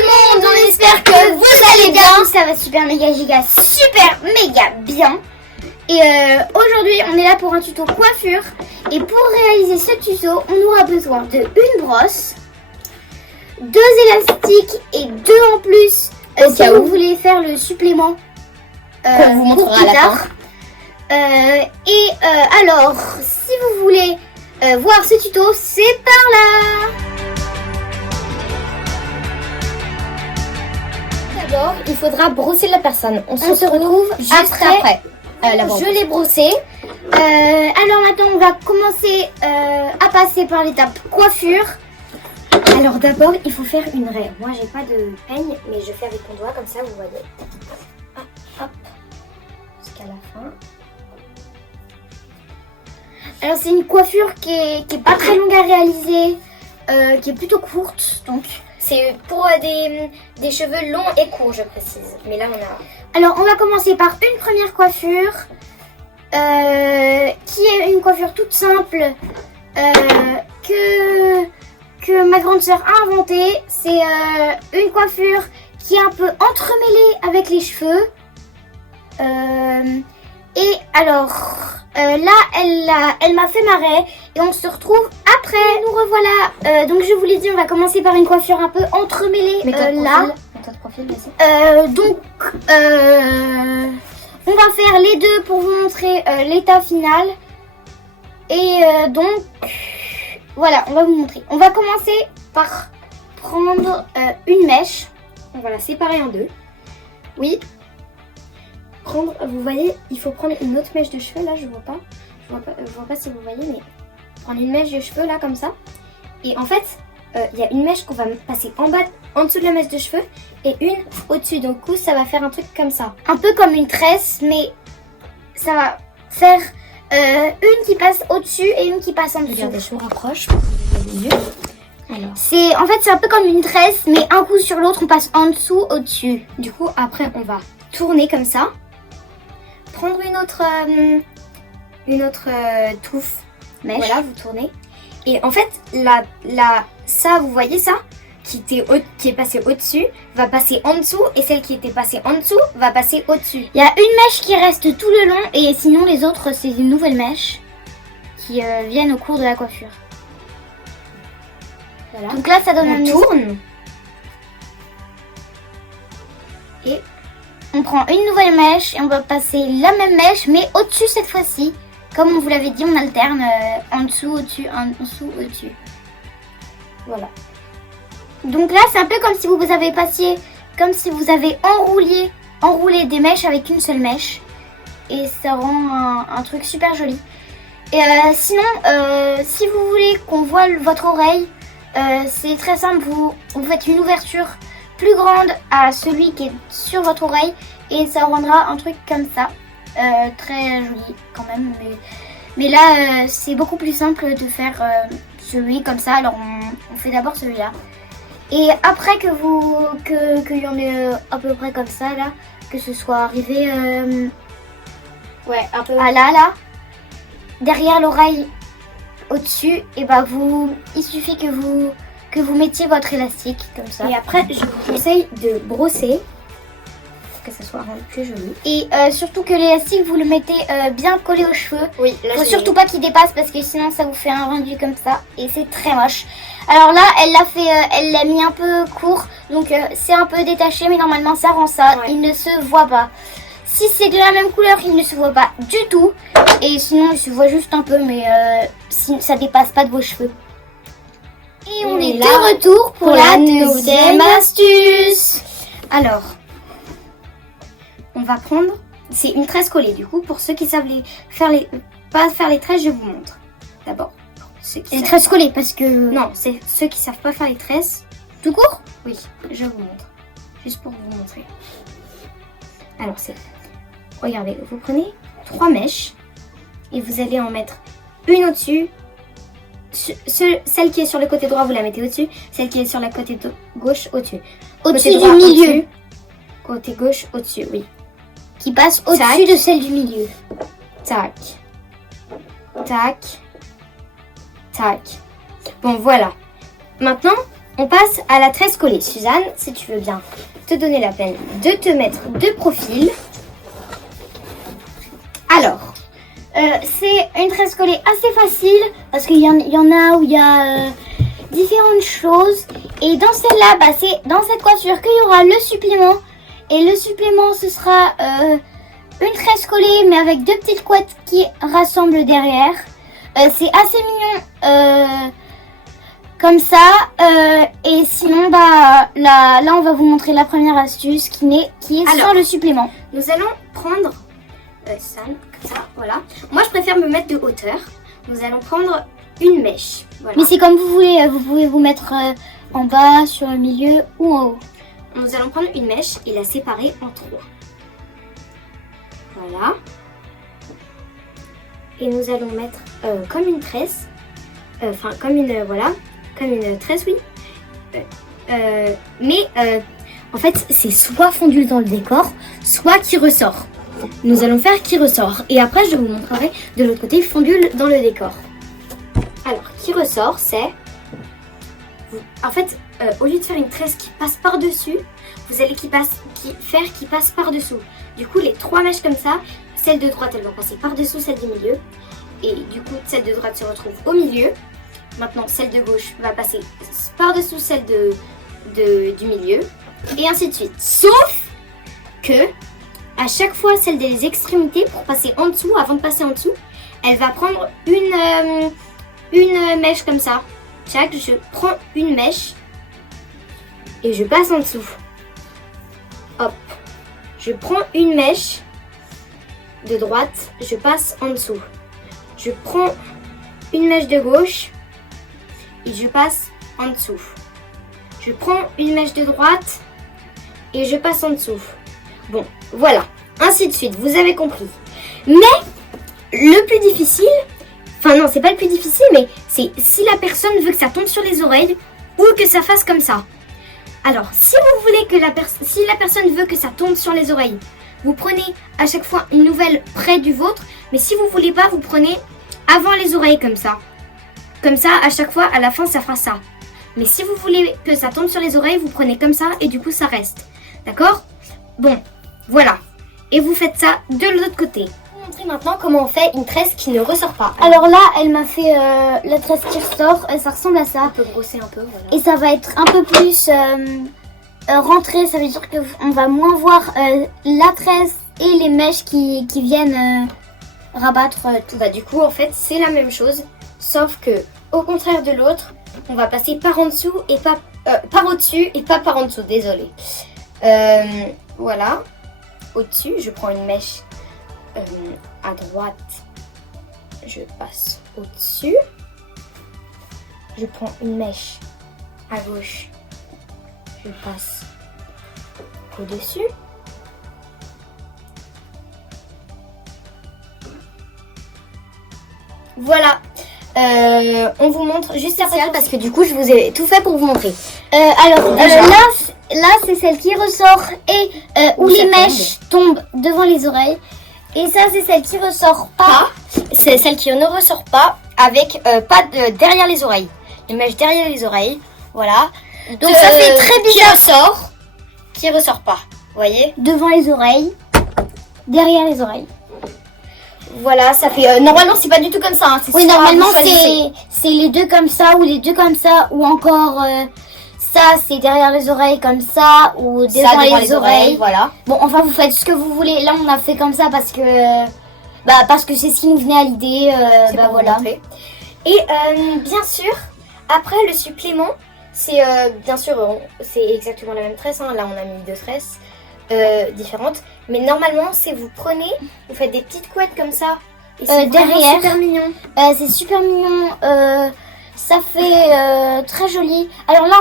le monde, on espère que vous allez bien. Ça va super méga giga super méga bien. Et aujourd'hui on est là pour un tuto coiffure. Et pour réaliser ce tuto on aura besoin de une brosse, 2 élastiques et 2 en plus si vous voulez faire le supplément qu'on vous montrera à la fin. Alors si vous voulez voir ce tuto, c'est par là. D'abord, il faudra brosser la personne. On se retrouve juste après. Je l'ai brossé. Alors maintenant, on va commencer à passer par l'étape coiffure. Alors d'abord, il faut faire une raie. Moi, j'ai pas de peigne, mais je fais avec mon doigt comme ça, vous voyez. Hop, hop, jusqu'à la fin. Alors c'est une coiffure qui est pas très longue à réaliser, qui est plutôt courte, donc. C'est pour des cheveux longs et courts, je précise. Mais là, on a... Alors, on va commencer par une première coiffure, qui est une coiffure toute simple, que ma grande sœur a inventée. C'est une coiffure qui est un peu entremêlée avec les cheveux. Et alors, là, elle m'a fait marrer et on se retrouve après. Nous revoilà. Donc je vous l'ai dit, on va commencer par une coiffure un peu entremêlée là. Mets-toi de profil, vas-y. Donc, on va faire les deux pour vous montrer l'état final. Et donc, voilà, on va vous montrer. On va commencer par prendre une mèche. On va la séparer en deux. Oui. Vous voyez, il faut prendre une autre mèche de cheveux, là, je vois pas si vous voyez, mais prendre une mèche de cheveux, là, comme ça. Et en fait, il y a une mèche qu'on va passer en bas, en dessous de la mèche de cheveux, et une au-dessus. Donc, du coup, ça va faire un truc comme ça. Un peu comme une tresse, mais ça va faire une qui passe au-dessus et une qui passe en dessous. Regardez, je vous rapproche pour que vous voyez mieux. Alors. C'est un peu comme une tresse, mais un coup sur l'autre, on passe en dessous, au-dessus. Du coup, après, on va tourner comme ça. Prendre une autre touffe mèche. Voilà, vous tournez. Et en fait, ça, vous voyez ça qui est passé au-dessus, va passer en dessous. Et celle qui était passée en dessous, va passer au-dessus. Il y a une mèche qui reste tout le long. Et sinon, les autres, c'est une nouvelle mèche qui viennent au cours de la coiffure. Voilà. Donc là, ça donne un tourne. Et on prend une nouvelle mèche et on va passer la même mèche mais au-dessus cette fois-ci. Comme on vous l'avait dit, on alterne en dessous, au-dessus, en dessous, au-dessus. Voilà. Donc là, c'est un peu comme si vous avez passé, comme si vous avez enroulé des mèches avec une seule mèche. Et ça rend un truc super joli. Et sinon, si vous voulez qu'on voit votre oreille, c'est très simple. Vous faites une ouverture plus grande à celui qui est sur votre oreille et ça rendra un truc comme ça, très joli quand même, mais là c'est beaucoup plus simple de faire celui comme ça. Alors on fait d'abord celui-là et après qu'il y en ait à peu près comme ça là, que ce soit arrivé ouais, un peu à là derrière l'oreille au-dessus, et bah il suffit que vous mettiez votre élastique comme ça. Et après, je vous conseille de brosser pour que ça soit rendu plus joli. Et surtout que l'élastique, vous le mettez bien collé aux cheveux. Oui, là, faut surtout pas qu'il dépasse parce que sinon ça vous fait un rendu comme ça et c'est très moche. Alors là, elle l'a mis un peu court, donc c'est un peu détaché, mais normalement ça rend ça. Ouais. Il ne se voit pas. Si c'est de la même couleur, il ne se voit pas du tout. Et sinon, il se voit juste un peu, mais si, ça dépasse pas de vos cheveux. Et on est de retour pour la deuxième astuce. Alors, on va prendre, c'est une tresse collée. Du coup, pour ceux qui savent pas faire les tresses, je vous montre. D'abord, les tresses collées parce que... Non, c'est ceux qui savent pas faire les tresses. Tout court? Oui, je vous montre. Juste pour vous montrer. Alors, regardez, vous prenez 3 mèches et vous allez en mettre une au-dessus. Celle qui est sur le côté droit, vous la mettez au-dessus. Celle qui est sur la côté gauche, au-dessus. Au-dessus du milieu. Côté gauche, au-dessus, oui. Qui passe au-dessus de celle du milieu. Tac. Tac. Tac. Bon, voilà. Maintenant, on passe à la tresse collée. Suzanne, si tu veux bien te donner la peine de te mettre de profil. Alors, c'est une tresse collée assez facile parce qu'il y en a où il y a différentes choses. Et dans celle-là, c'est dans cette coiffure qu'il y aura le supplément. Et le supplément, ce sera une tresse collée mais avec 2 petites couettes qui rassemblent derrière. C'est assez mignon comme ça. Et sinon, là, on va vous montrer la première astuce qui est sans le supplément. Nous allons prendre ça, comme ça, voilà. Moi, je préfère me mettre de hauteur. Nous allons prendre une mèche. Voilà. Mais c'est comme vous voulez. Vous pouvez vous mettre en bas, sur le milieu ou en haut. Nous allons prendre une mèche et la séparer en 3. Voilà. Et nous allons mettre comme une tresse. Enfin, comme une tresse, oui. Mais en fait, c'est soit fondu dans le décor, soit qui ressort. Nous allons faire qui ressort. Et après, je vous montrerai de l'autre côté fondu dans le décor. Alors, qui ressort, c'est... En fait, au lieu de faire une tresse qui passe par-dessus, vous allez faire qui passe par-dessous. Du coup, les 3 mèches comme ça, celle de droite, elle va passer par-dessous celle du milieu. Et du coup, celle de droite se retrouve au milieu. Maintenant, celle de gauche va passer par-dessous celle du milieu. Et ainsi de suite. Sauf que, à chaque fois, celle des extrémités, pour passer en dessous, avant de passer en dessous, elle va prendre une mèche comme ça. Je prends une mèche et je passe en dessous. Hop. Je prends une mèche de droite, je passe en dessous. Je prends une mèche de gauche et je passe en dessous. Je prends une mèche de droite et je passe en dessous. Bon, voilà. Ainsi de suite, vous avez compris. Mais le plus difficile, enfin non, c'est pas le plus difficile, mais c'est si la personne veut que ça tombe sur les oreilles ou que ça fasse comme ça. Alors, si vous voulez que si la personne veut que ça tombe sur les oreilles, vous prenez à chaque fois une nouvelle près du vôtre. Mais si vous voulez pas, vous prenez avant les oreilles comme ça. Comme ça, à chaque fois, à la fin, ça fera ça. Mais si vous voulez que ça tombe sur les oreilles, vous prenez comme ça et du coup, ça reste. D'accord? Bon, voilà. Et vous faites ça de l'autre côté. Je vais vous montrer maintenant comment on fait une tresse qui ne ressort pas. Alors là, elle m'a fait la tresse qui ressort. Ça ressemble à ça. On peut brosser un peu, voilà. Et ça va être un peu plus rentré. Ça veut dire qu'on va moins voir la tresse et les mèches qui viennent rabattre tout. Bah, du coup, en fait, c'est la même chose. Sauf que, au contraire de l'autre, on va passer par en dessous et pas par au-dessus et pas par en dessous. Désolée. Voilà. Au-dessus, je prends une mèche à droite. Je passe au-dessus. Je prends une mèche à gauche. Je passe au-dessus. Voilà. On vous montre juste après parce que du coup, je vous ai tout fait pour vous montrer. Là, c'est celle qui ressort et où les mèches tombent devant les oreilles. Et ça, c'est celle qui ressort pas. C'est celle qui ne ressort pas avec pas derrière les oreilles. Les mèches derrière les oreilles. Voilà. Donc ça fait très bizarre. Qui ressort pas. Vous voyez? Devant les oreilles, derrière les oreilles. Voilà, ça fait... normalement, c'est pas du tout comme ça. Hein. Oui, normalement, c'est les deux comme ça ou les deux comme ça. Ou encore, ça, c'est derrière les oreilles comme ça. Ou devant les oreilles. Voilà. Bon, enfin, vous faites ce que vous voulez. Là, on a fait comme ça parce que c'est ce qui nous venait à l'idée. Voilà. Et bien sûr, après le supplément, c'est bien sûr, c'est exactement la même tresse. Hein. Là, on a mis 2 tresses différentes. Mais normalement, c'est vous faites des petites couettes comme ça. Et c'est derrière. super mignon. C'est super mignon. Ça fait très joli. Alors là,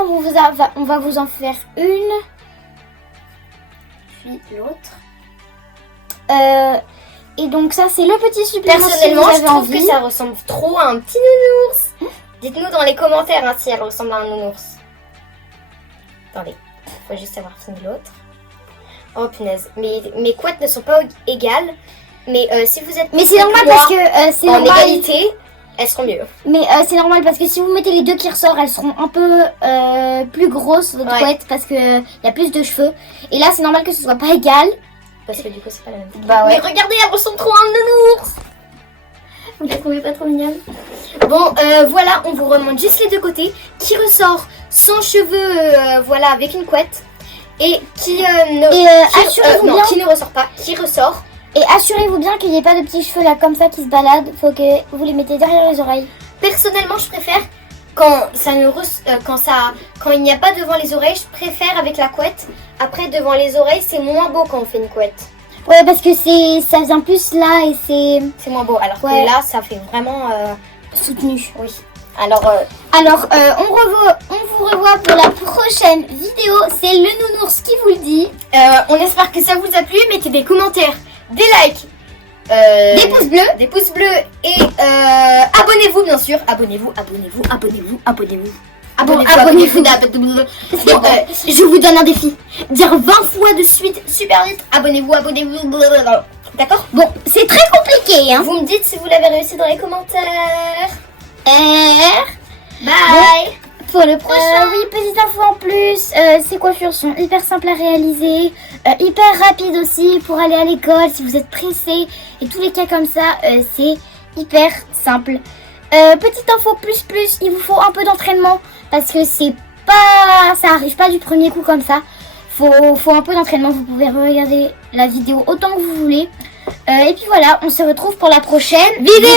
on va vous en faire une. Puis l'autre. Et donc ça, c'est le petit supplément. Personnellement, si vous avez je trouve envie. que ça ressemble trop à un petit nounours. Dites-nous dans les commentaires hein, si elle ressemble à un nounours. Attendez, faut juste avoir fini l'autre. Oh punaise, mes couettes ne sont pas égales. Mais si vous êtes... Mais c'est normal parce que c'est en normal. égalité, elles seront mieux. Mais c'est normal parce que si vous mettez les deux qui ressortent, elles seront un peu plus grosses, votre couette, parce que y a plus de cheveux. Et là, c'est normal que ce soit pas égal. Parce que du coup, c'est pas la même. Bah ouais. Mais regardez, elle ressemble trop à un nounours. Vous la trouvez pas trop mignonne? Bon, voilà, on vous remonte juste les deux côtés. Qui ressort sans cheveux, voilà, avec une couette. Et qui assurez-vous bien. qui ne ressort pas, qui ressort. Et assurez-vous bien qu'il n'y ait pas de petits cheveux là comme ça qui se baladent. Faut que vous les mettez derrière les oreilles. Personnellement, je préfère quand il n'y a pas devant les oreilles, je préfère avec la couette. Après, devant les oreilles, c'est moins beau quand on fait une couette. Ouais, parce que ça vient plus là et c'est moins beau. Alors que là, ça fait vraiment soutenu. Oui. Alors, on vous revoit pour la prochaine vidéo. C'est le nounours qui vous le dit. On espère que ça vous a plu. Mettez des commentaires, des likes, des pouces bleus et abonnez-vous bien sûr. Abonnez-vous. Bon, je vous donne un défi. Dire 20 fois de suite, super vite. Abonnez-vous. D'accord? Bon, c'est très compliqué, hein. Vous me dites si vous l'avez réussi dans les commentaires. Bye. Bon, pour le prochain. Oui, petite info en plus. Ces coiffures sont hyper simples à réaliser, hyper rapides aussi pour aller à l'école si vous êtes pressé et tous les cas comme ça. C'est hyper simple. Petite info plus, il vous faut un peu d'entraînement parce que ça arrive pas du premier coup comme ça. Faut un peu d'entraînement. Vous pouvez regarder la vidéo autant que vous voulez. Et puis voilà, on se retrouve pour la prochaine vidéo.